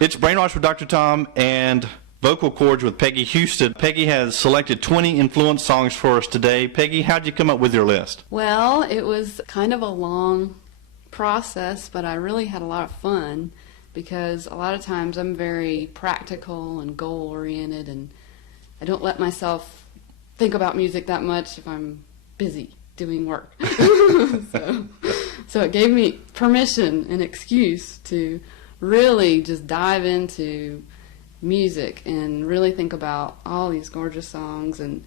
It's Brainwash with Dr. Tom and Vocal Chords with Peggy Hustad. Peggy has selected 20 influence songs for us today. Peggy, how'd you come up with your list? Well, it was kind of a long process, but I really had a lot of fun because a lot of times I'm very practical and goal-oriented, and I don't let myself think about music that much if I'm busy doing work. So it gave me permission and excuse to really just dive into music and really think about all these gorgeous songs, and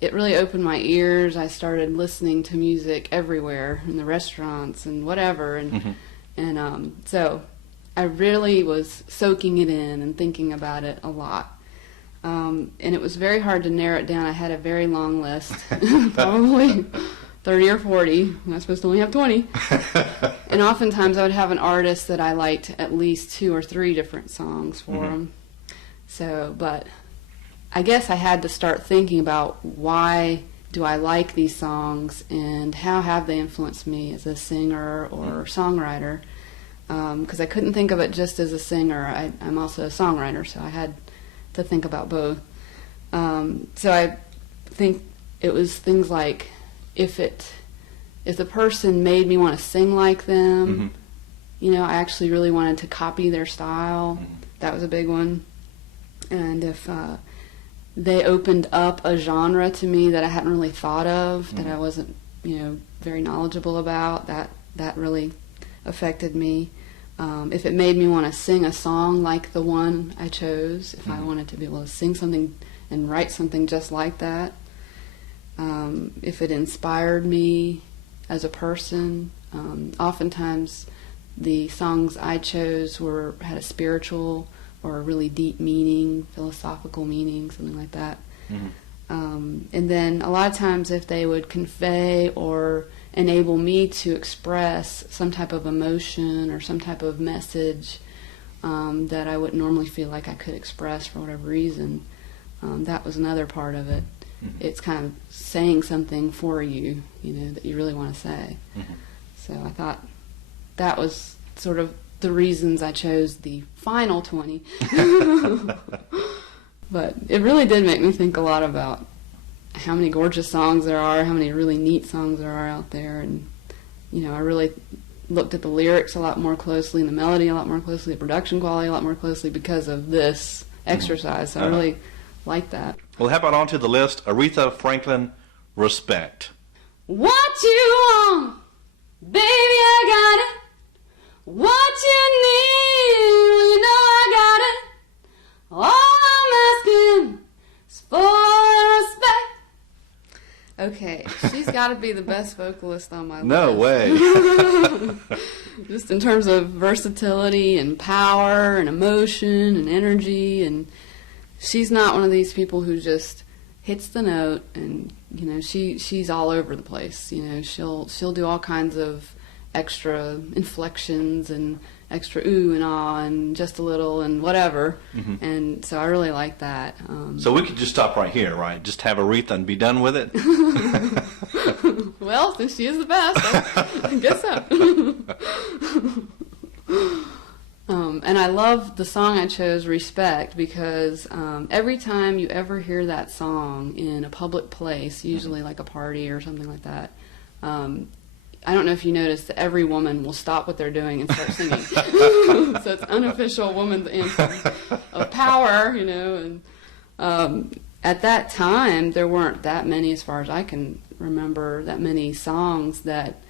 it really opened my ears. I started listening to music everywhere in the restaurants and whatever, and so I really was soaking it in and thinking about it a lot. And it was very hard to narrow it down. I had a very long list, probably 30 or 40. I'm not supposed to only have 20. And oftentimes I would have an artist that I liked at least 2 or 3 different songs for them. So, but I guess I had to start thinking about why do I like these songs and how have they influenced me as a singer or songwriter. Because I couldn't think of it just as a singer. I'm also a songwriter, so I had to think about both. So I think it was things like if the person made me want to sing like them, you know, I actually really wanted to copy their style. That was a big one. And if they opened up a genre to me that I hadn't really thought of, that I wasn't, you know, very knowledgeable about, that really affected me. If it made me want to sing a song like the one I chose, if I wanted to be able to sing something and write something just like that, if it inspired me as a person. Oftentimes the songs I chose had a spiritual or a really deep meaning, philosophical meaning, something like that. And then a lot of times if they would convey or enable me to express some type of emotion or some type of message that I wouldn't normally feel like I could express for whatever reason, that was another part of it. It's kind of saying something for you, you know, that you really want to say. So I thought that was sort of the reasons I chose the final 20. But it really did make me think a lot about how many gorgeous songs there are, how many really neat songs there are out there, and, you know, I really looked at the lyrics a lot more closely and the melody a lot more closely, the production quality a lot more closely because of this exercise. So I really like that. Well, how about onto the list? Aretha Franklin, Respect. What you want, baby, I got it. What you need, well, you know I got it. All I'm asking is for respect. Okay, she's got to be the best vocalist on my list. No way. Just in terms of versatility and power and emotion and energy, and she's not one of these people who just hits the note and, you know, she's all over the place. You know, she'll do all kinds of extra inflections and extra ooh and ah and just a little and whatever. And so I really like that. So we could just stop right here, right? Just have Aretha and be done with it? Well, since she is the best, I guess so. And I love the song I chose, Respect, because every time you ever hear that song in a public place, usually like a party or something like that, I don't know if you noticed that every woman will stop what they're doing and start singing. So it's unofficial woman's anthem of power, you know. And at that time, there weren't that many, as far as I can remember, that many songs that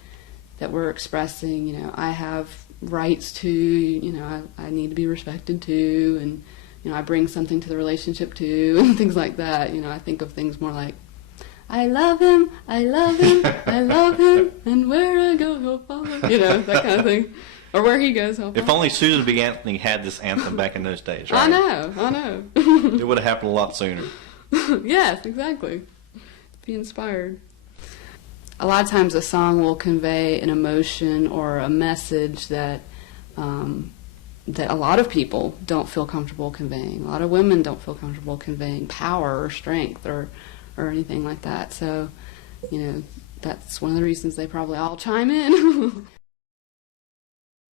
were expressing, you know, I have rights to, you know, I need to be respected too, and, you know, I bring something to the relationship too, and things like that. You know, I think of things more like, I love him, I love him, I love him, and where I go, he'll follow. You know, that kind of thing. Or where he goes, he'll follow. If only Susan B. Anthony had this anthem back in those days, right? I know. It would have happened a lot sooner. Yes, exactly. Be inspired. A lot of times a song will convey an emotion or a message that a lot of people don't feel comfortable conveying. A lot of women don't feel comfortable conveying power or strength or anything like that. So, you know, that's one of the reasons they probably all chime in.